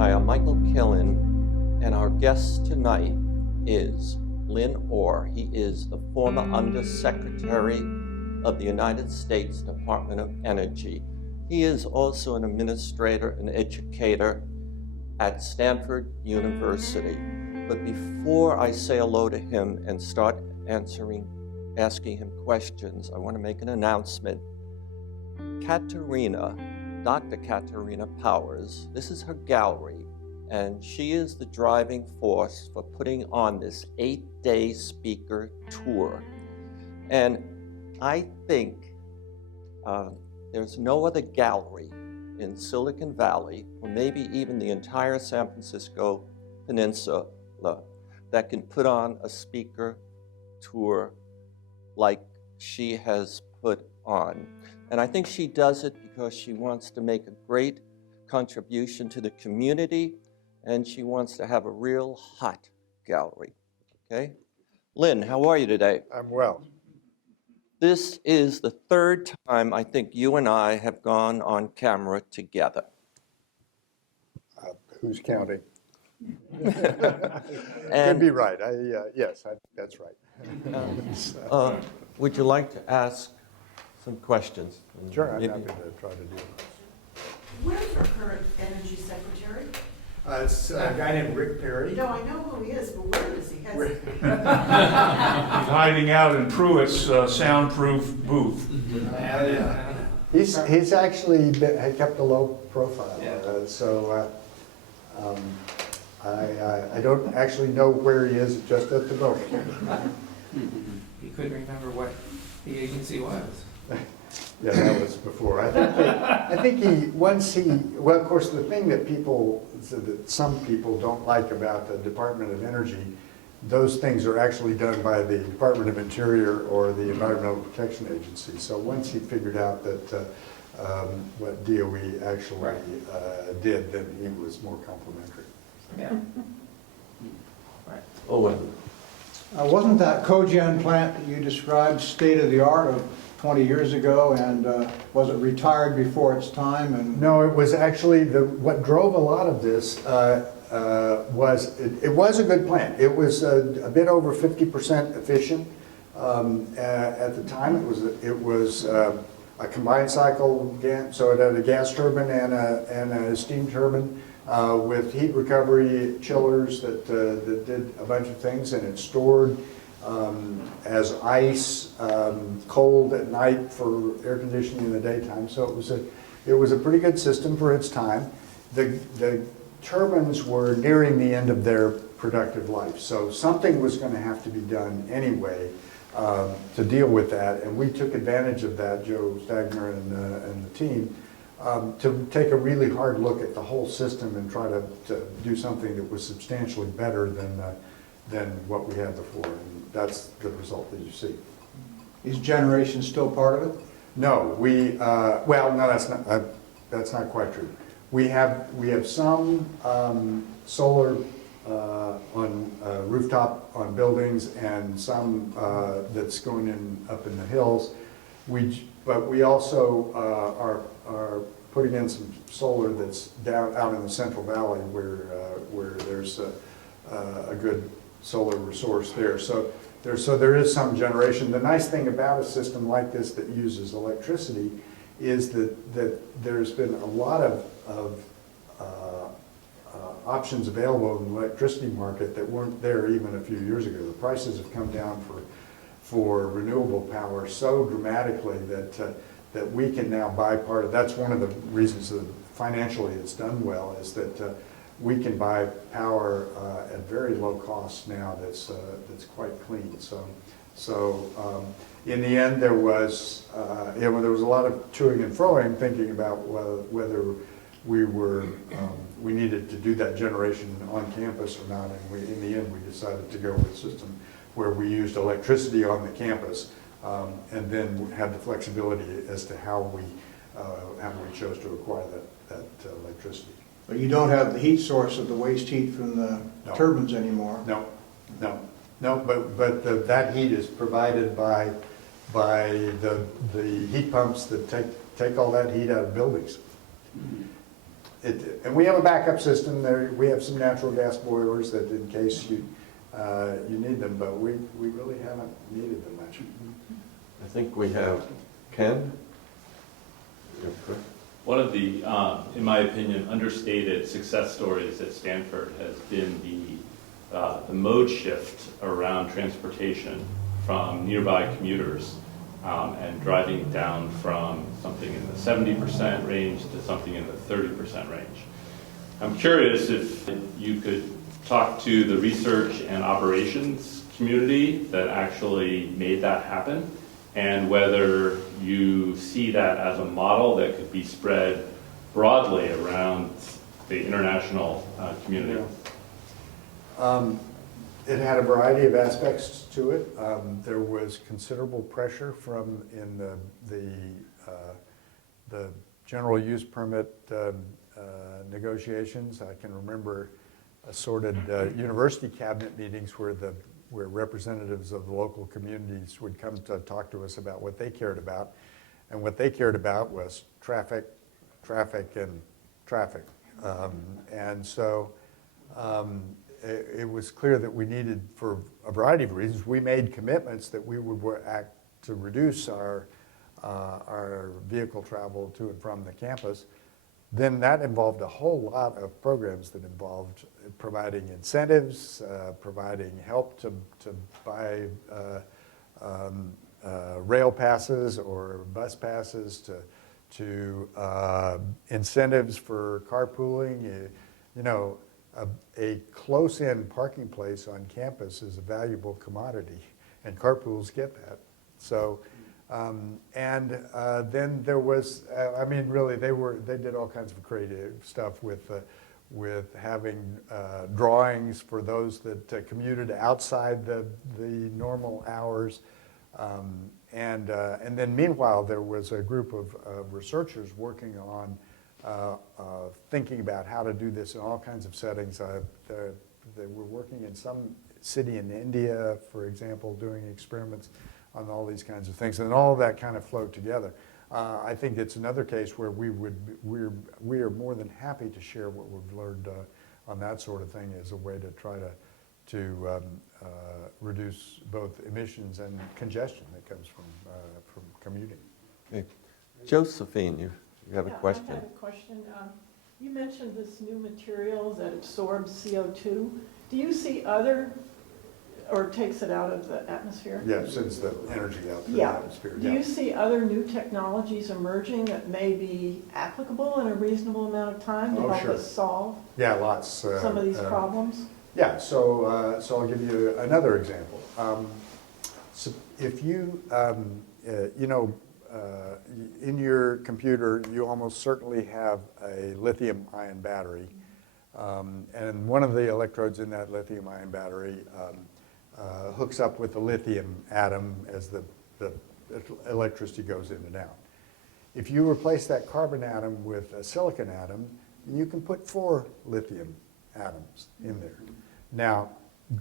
Hi, I'm Michael Killen, and our guest tonight is Lynn. He is the former Undersecretary of the United States Department of Energy. He is also an administrator and educator at Stanford University. But before I say hello to him and start asking him questions, I want to make an announcement. Dr. Katerina Powers, this is her gallery, and she is the driving force for putting on this 8-day speaker tour. And I think there's no other gallery in Silicon Valley, or maybe even the entire San Francisco Peninsula, that can put on a speaker tour like she has put on. And I think she does it because she wants to make a great contribution to the community, and she wants to have a real hot gallery, okay? Lynn, how are you today? I'm well. This is the third time I think you and I have gone on camera together. Who's counting? Could be right. Yes, that's right. Would you like to ask some questions? Sure, I'm happy to try to do it. Where's our current energy secretary? It's a guy named Rick Perry. No, I know who he is, but where is he? He's hiding out in Pruitt's soundproof booth. He's actually had kept a low profile, so I don't actually know where he is just at the moment. He couldn't remember what the agency was. Yeah, that was before. I think well, of course, the thing that some people don't like about the Department of Energy, those things are actually done by the Department of Interior or the Environmental Protection Agency. So once he figured out that what DOE actually did, then he was more complimentary. Yeah. Right. Owen. Wasn't that cogen plant that you described state-of-the-art of 20 years ago, and was it retired before its time? And No, it was actually what drove a lot of this it was a good plant. It was a bit over 50% efficient at the time. It was a combined cycle gas, so it had a gas turbine and a steam turbine with heat recovery chillers that did a bunch of things, and it stored as ice, cold at night for air conditioning in the daytime. So it was a pretty good system for its time. The turbines were nearing the end of their productive life, so something was going to have to be done anyway to deal with that. And we took advantage of that, Joe Stagner and the team, to take a really hard look at the whole system and try to do something that was substantially better than what we had before. And that's the result that you see. is generation still part of it? No, well, no, that's not quite true. We have some solar on rooftop on buildings, and some that's going in up in the hills. But we also are putting in some solar that's down out in the Central Valley where there's a good solar resource there. So there is some generation. The nice thing about a system like this that uses electricity is that there's been a lot of options available in the electricity market that weren't there even a few years ago. The prices have come down for renewable power so dramatically that we can now buy part of. That's one of the reasons that financially it's done well, is that we can buy power at very low cost now that's quite clean. So in the end, there was there was a lot of toing and froing, thinking about whether we needed to do that generation on campus or not. And in the end, we decided to go with a system where we used electricity on the campus, and then had the flexibility as to how we chose to acquire that electricity. But you don't have the heat source of the waste heat from the turbines anymore. No. But that heat is provided by the heat pumps that take all that heat out of buildings. And we have a backup system there. We have some natural gas boilers that in case you need them, but we really haven't needed them much. I think we have Ken? One of the, in my opinion, understated success stories at Stanford has been the mode shift around transportation from nearby commuters and driving down from something in the 70% range to something in the 30% range. I'm curious if you could talk to the research and operations community that actually made that happen, and whether you see that as a model that could be spread broadly around the international community. It had a variety of aspects to it. There was considerable pressure from in the general use permit negotiations. I can remember assorted university cabinet meetings where representatives of the local communities would come to talk to us about what they cared about. And what they cared about was traffic, and traffic. And so it was clear that we needed, for a variety of reasons, we made commitments that we would act to reduce our vehicle travel to and from the campus. Then that involved a whole lot of programs that involved providing incentives, providing help to buy rail passes or bus passes, to incentives for carpooling. You know, a close-in parking place on campus is a valuable commodity, and carpools get that. So. Then there was, I mean, really, they did all kinds of creative stuff with having drawings for those that commuted outside the normal hours. And then meanwhile, there was a group of researchers working on thinking about how to do this in all kinds of settings. They were working in some city in India, for example, doing experiments on all these kinds of things, and all of that kind of flowed together. I think it's another case where we are more than happy to share what we've learned on that sort of thing as a way to try to reduce both emissions and congestion that comes from commuting. Okay. Josephine, you have a question? I have a question. You mentioned this new material that absorbs CO2. Do you see other, or takes it out of the atmosphere? Yeah, sends the energy out to the Yeah. atmosphere. Do you see other new technologies emerging that may be applicable in a reasonable amount of time to Oh, help sure. us solve Yeah, lots. some of these problems? Yeah, so I'll give you another example. So if you, in your computer, you almost certainly have a lithium-ion battery. And one of the electrodes in that lithium-ion battery hooks up with the lithium atom as the electricity goes in and out. If you replace that carbon atom with a silicon atom, you can put 4 lithium atoms in there. Now,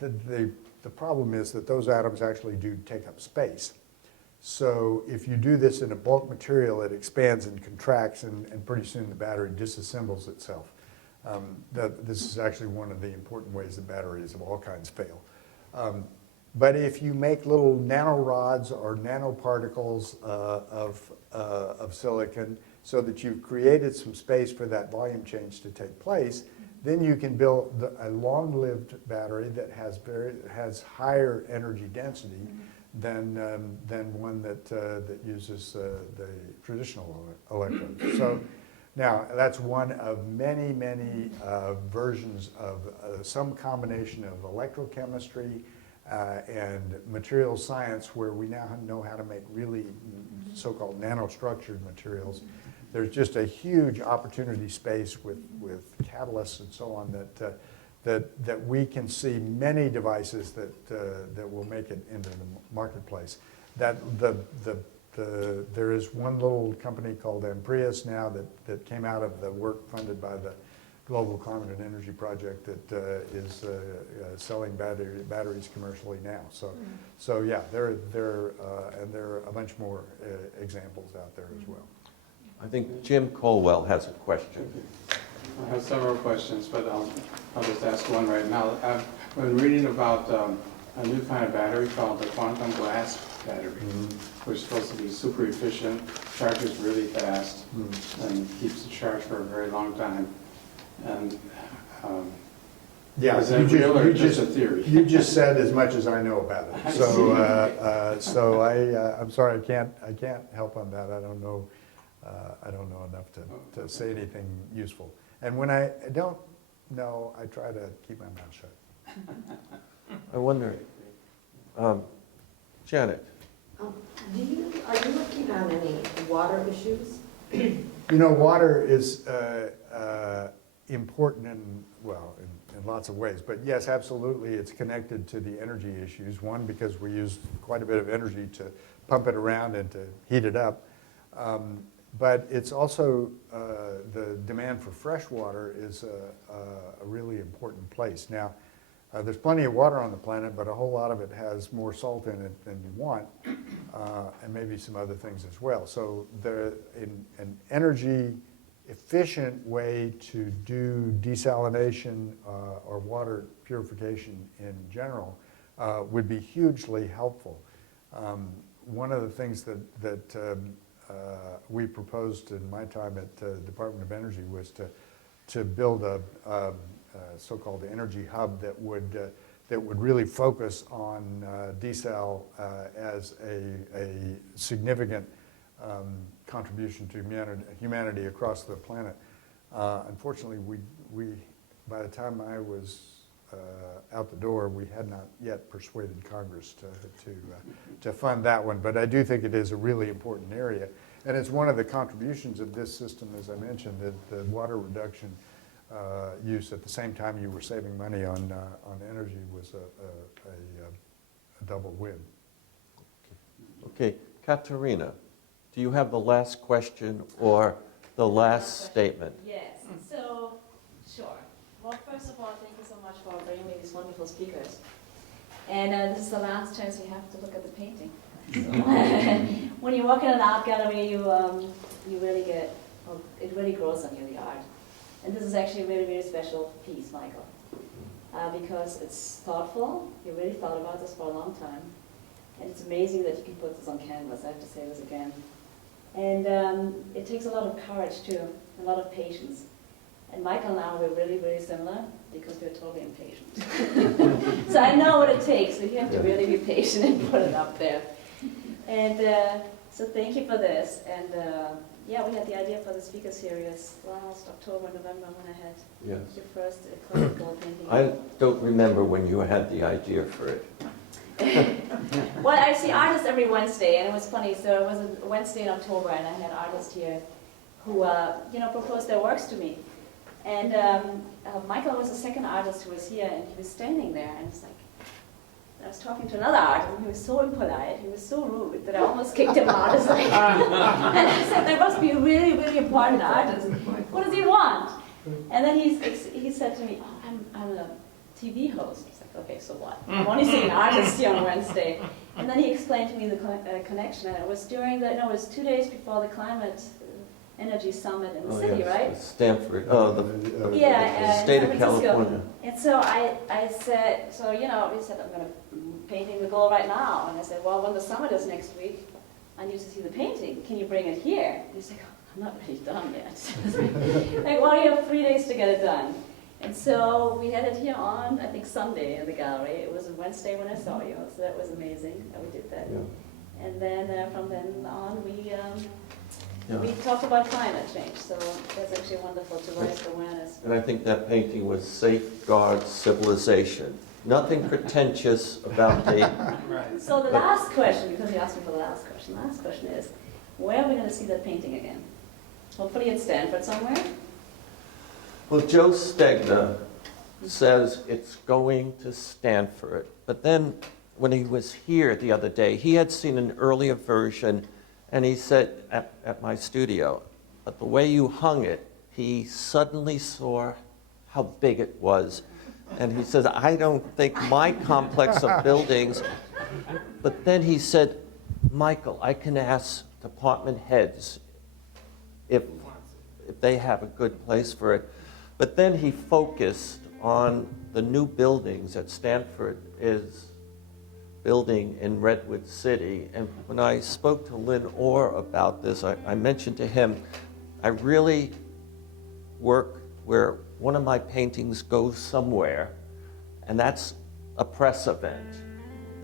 the problem is that those atoms actually do take up space. So if you do this in a bulk material, it expands and contracts, and pretty soon the battery disassembles itself. This is actually one of the important ways that batteries of all kinds fail. But if you make little nanorods or nanoparticles of silicon so that you've created some space for that volume change to take place, then you can build a long-lived battery that has higher energy density than one that uses the traditional electrodes. So now that's one of many versions of some combination of electrochemistry and material science, where we now know how to make really so-called nanostructured materials. There's just a huge opportunity space with catalysts and so on that we can see many devices that will make it into the marketplace. There is one little company called Emeritus now that came out of the work funded by the Global Climate and Energy Project that is selling batteries commercially now. So yeah, there are a bunch more examples out there as well. I think Jim Colwell has a question. I have several questions, but I'll just ask one right now. I've been reading about a new kind of battery called the quantum glass battery, which is supposed to be super efficient, charges really fast, and keeps the charge for a very long time. And Yeah, is that real or just a theory? You just said as much as I know about it. So I'm sorry, I can't help on that. I don't know enough to say anything useful. And when I don't know, I try to keep my mouth shut. I wonder, Janet, Are you looking at any water issues? You know, water is important in lots of ways. But yes, absolutely, it's connected to the energy issues. One, because we use quite a bit of energy to pump it around and to heat it up. But it's also the demand for fresh water is a really important place. Now, there's plenty of water on the planet, but a whole lot of it has more salt in it than you want, and maybe some other things as well. So an energy efficient way to do desalination or water purification in general would be hugely helpful. One of the things that we proposed in my time at the Department of Energy was to build a so-called energy hub that would really focus on desal as a significant contribution to humanity across the planet. Unfortunately, we by the time I was out the door, we had not yet persuaded Congress to fund that one. But I do think it is a really important area, and it's one of the contributions of this system, as I mentioned, that the water reduction use at the same time you were saving money on energy was a double win. okay, Katerina, do you have the last question or the last statement? Yes, so, sure. Well, first of all, thank you so much for bringing me these wonderful speakers. And this is the last chance you have to look at the painting. So, when you walk in an art gallery, you really get, well, it really grows on you, the art. And this is actually a really, really special piece, Michael, because it's thoughtful. You really thought about this for a long time. And it's amazing that you can put this on canvas. I have to say this again. And it takes a lot of courage, too, a lot of patience. And Michael and I, we're really, really similar because we're totally impatient. So I know what it takes. So you have to really be patient and put it up there. And so thank you for this. And yeah, we had the idea for the speaker series last October, November when I had your first classical painting. I don't remember when you had the idea for it. Well, I see artists every Wednesday, and it was funny. So it was a Wednesday in October, and I had artists here who, proposed their works to me. And Michael was the second artist who was here, and he was standing there, and it's like, I was talking to another artist, and he was so impolite, he was so rude that I almost kicked him out. It's like, and I said, there must be a really, really important artist. What does he want? And then he said to me, oh, I'm a TV host. I was like, okay, so what? I'm only seeing artists here on Wednesday. And then he explained to me the connection, and it was it was 2 days before the climate energy summit in the city, right? Stanford, the state of San Francisco. California. And so I said, he said, I'm going to painting the goal right now. And I said, well, when the summit is next week, I need to see the painting. Can you bring it here? And he's like, I'm not really done yet. Like, well, you have 3 days to get it done. And so we had it here on, I think, Sunday in the gallery. It was a Wednesday when I saw you, so that was amazing that we did that. Yeah. And then from then on, we talked about climate change, so that's actually wonderful to raise awareness. And I think that painting was Safeguard Civilization. Nothing pretentious about the... Right. So the last question, because you asked me for the last question is, where are we going to see that painting again? Hopefully at Stanford somewhere? Well, Joe Stegner says it's going to Stanford. But then when he was here the other day, he had seen an earlier version, and he said at my studio, but the way you hung it, he suddenly saw how big it was. And he says, I don't think my complex of buildings, but then he said, Michael, I can ask department heads if they have a good place for it. But then he focused on the new buildings that Stanford is building in Redwood City. And when I spoke to Lynn Orr about this, I mentioned to him, I really work where one of my paintings goes somewhere, and that's a press event,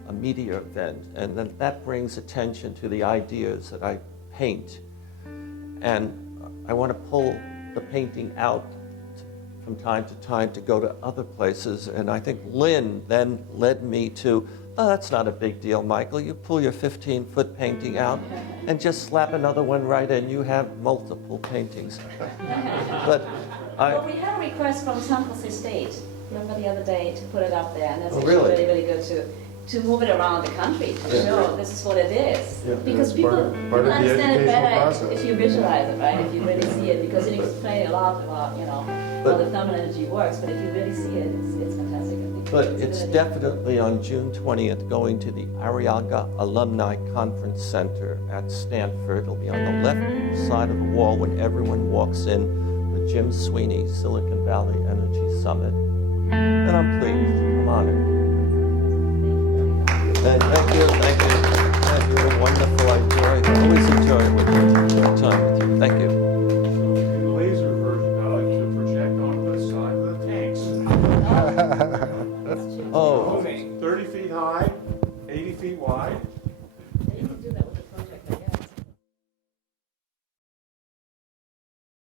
a media event, and then that brings attention to the ideas that I paint. And I want to pull the painting out from time to time to go to other places. And I think Lynn then led me to, oh, that's not a big deal, Michael. You pull your 15-foot painting out and just slap another one right in. You have multiple paintings. But Well, we had a request from San Jose State, remember the other day, to put it up there, and that's Oh, actually really? really, really good to move it around the country, to Yeah. show this is what it is. Yeah, Because it's people, part of people the understand it educational better process. if you visualize it, right? If you really see it, because it explains a lot about, how the thermal energy works, but if you really see it, it's fantastic, I think. But a it's good idea. definitely on June 20th going to the Arriaga Alumni Conference Center at Stanford. It'll be on the left side of the wall when everyone walks in with Jim Sweeney, Silicon Valley Energy Summit. And I'm pleased, I'm honored. And thank you. Thank you. Wonderful. I always enjoy it with you.